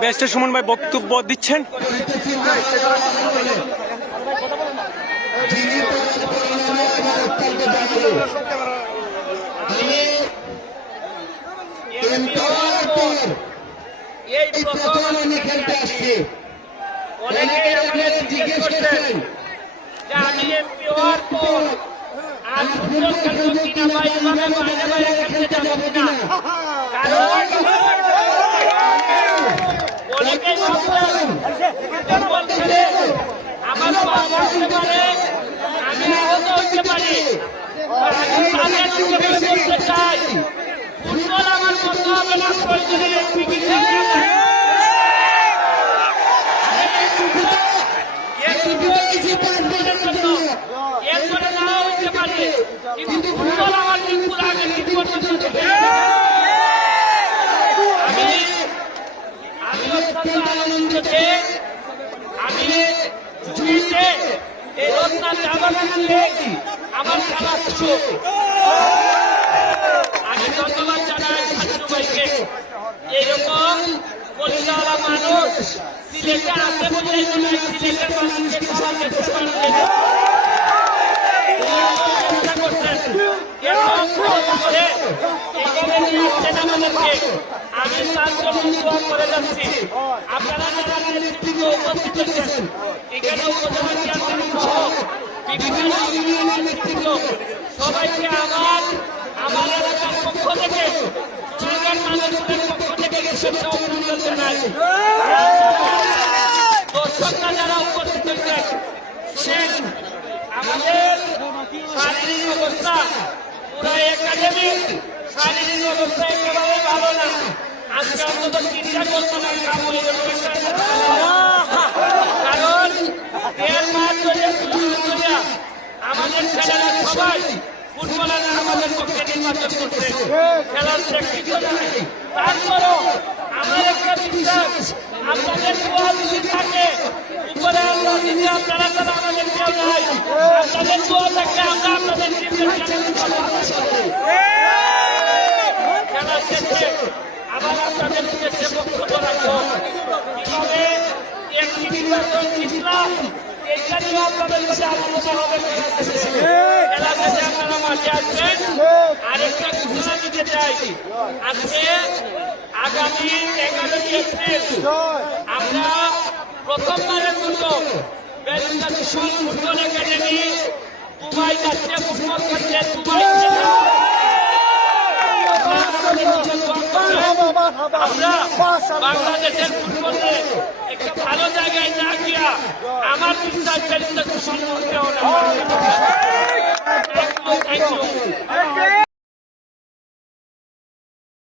Barrister Suman ভাই বক্তব্য দিচ্ছেন। এই প্রথম আমি খেলতে আসছি। অনেকেই আমাদের জিজ্ঞেস করছেন যে আমি এমপি হওয়ার পর আর ফুটবল খেলবো কিনা বা এভাবে বাইরে বাইরে খেলতে যাবো কিনা। কারণ অনেকেই ভাবছেন ফুটবল খেলে আমার পা ভাঙতে পারে, আমি আহত হইতে পারি। আমি তাদের বলতে চাই ফুটবল আমার করতে হবে না, প্রয়োজনে এমপি কি এরপরে নাও হইতে পারে, কিন্তু ফুটবল আমার মৃত্যুর আগে ঠিক পর্যন্ত দেবে। আমি অত্যন্ত আনন্দিত যে আমি জুড়িতে এই রত্না চা বাগান দিয়ে আমার খেলা শুরু। আমি ধন্যবাদ জানাই ছাত্র ভাইকে। এইরকম কলিজাওয়ালা মানুষ সিলেটে আছে বলে সিলেটের মানুষকে সবার চেষ্টা করছেন এবং এখানে নিয়ে আসছেন আমাদেরকে। আমি তার জন্য দোয়া করে যাচ্ছি। আপনারা যারা নেতৃত্বে উপস্থিত হয়েছেন, এখানে উপজেলা চেয়ারম্যান সহ বিভিন্ন ইউনিয়নের নেতৃত্ব সবাইকে আমার এলাকার পক্ষ থেকে, সোনারগাঁও মানুষের পক্ষ থেকে শুভেচ্ছা অভিনন্দন জানাই। দর্শকরা যারা উপস্থিত হয়েছেন, শুনেন আমাদের শারীরিক অবস্থা পুরো একাডেমি শারীরিক অবস্থা একেবারে ভালো না। আজকে অন্তত চিন্তা করবো না কাম হয়ে যাবে, কারণ এর মাঠ ধরে আমাদের ছেলেরা সবাই ফুটবলার আমাদের পক্ষে নির্বাচন করছে, খেলার প্র্যাকটিসও নাই। তারপরও আমার একটা বিশ্বাস, আপনাদের দোয়া যদি থাকে উপরে আল্লাহ যদি আপনারা যারা আমাদের কেউ নাই, আপনাদের দোয়া থাকলে আমরা আপনাদের খেলা শেষে আবার আপনাদের উদ্দেশ্যে বক্তব্য রাখবো। কিভাবে একটি নির্বাচন জিতলাম এইটা নিয়ে আপনাদের কাছে আলোচনা হবে। খেলা শেষে আপনারা মাঠে আসবেন। আরেকটা ঘোষণা দিতে চাই, আজকে আগামী 11 এপ্রিল আমরা প্রথমবারের মতো barrister Suman football academy Dubai যাচ্ছে, ফুটবল খেলছে দুবাই। আমরা বাংলাদেশের ফুটবলে একটা ভালো জায়গায় না গিয়া আমার বিশ্বাস ব্যারিস্টার সুমন